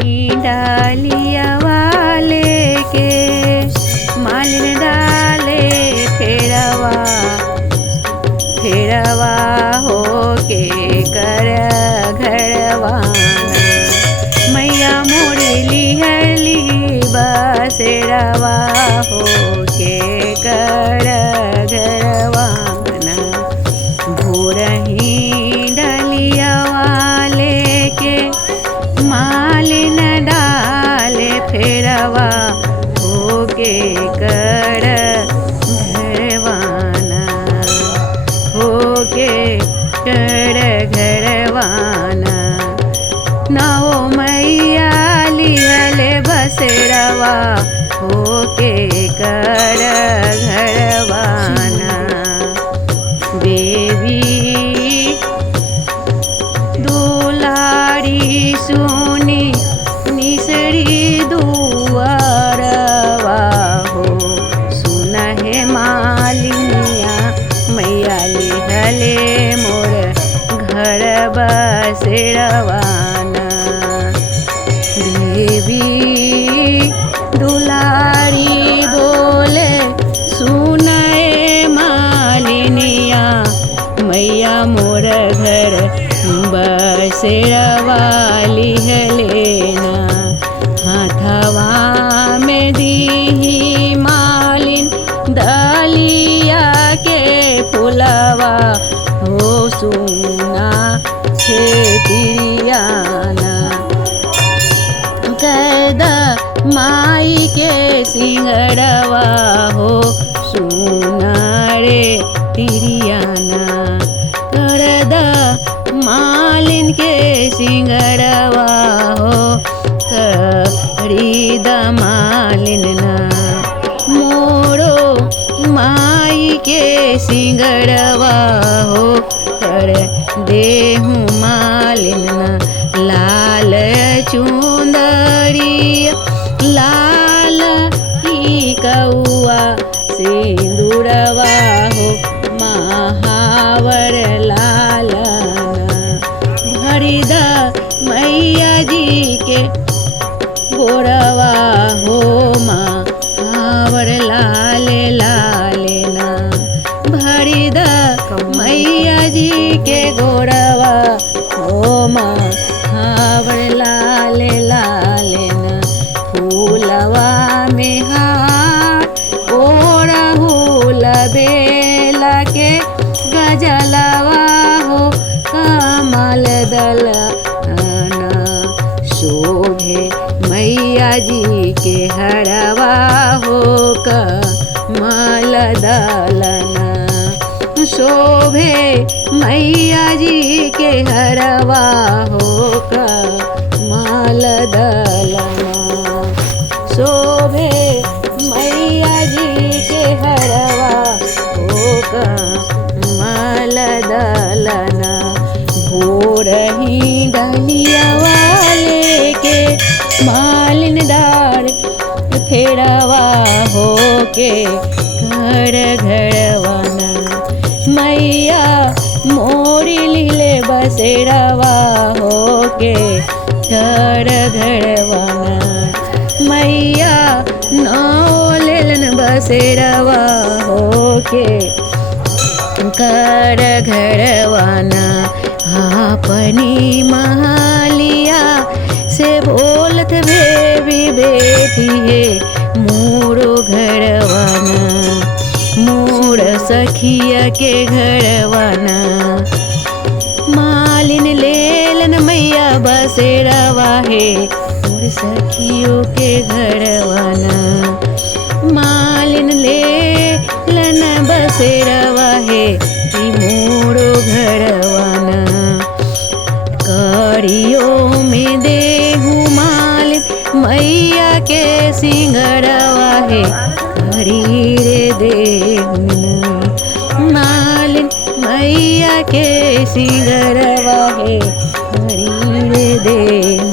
डालिया वाले के मालिन डाले फेरवा फेरवा हो के कर घरवाना मैया मोरली हली बसेरवा हो के कर घरवाना भोरही डलिया वाले के मालिन डाले फेरवा हो के कर घरवाना हो के कर घरवाना नौ मैया लिहले बसेरवा हो के कर घरवाना देवी दुलारी सुनी निसरी दुआरवा हो सुन हे मालिनिया मैया लिहले मोर घर बसेरवाना देवी दुलारी बोले सुन हे मालिनिया मैया मोर घर बसेरवा लिहलेना हाथवा में दीही मालिन डालिया के फुलवा हो सुना खेतियाना कैद माई के सिंगड़वा हो सुना रे तिरियाना करद मालिन के सिंगड़वा हो करीद मालिन ना मोरो माई के सिंगड़वा हो कर देहु मालिन ना लाल चुंदरिया लाल ही कौआ सिंदूरवा हो महावर लालना भरिद मैया जी के गोरवा हो महावर लाले लालेना भरिद मैया जी के गोरवा हो महावर लाले लालेना फूलवा में हार ओढ़हुल बेला के गजलवा हो कमल दलना शोभे मैया जी के हरवा हो कमल दलना शोभे मैया जी के हरवा हो कमल दलना शोभे मैया जी के हरवा हो कमल दलना भोरही डलिया वाले के मालिन डार फेरवा हो के घर घरवाना मैया मोरी लीले बसेरवा हो के घर घरवाना मैया नौ लेलन बसेरवा हो के कर घरवाना अपनी महालिया से बोलत बेबी बेटी है मोरो घरवाना मोर सखिया के घरवाना मालिन लेलन मैया बसेरवा है मोर सखियों के घरवाना मालिन लेलन बसेरवा है मोरो घरवाना करियो में देहु मालिन मैया के सिंगड़वा है हरी रे देहुना मालिन मैया के सिंगड़वा है हरी रे देहुना।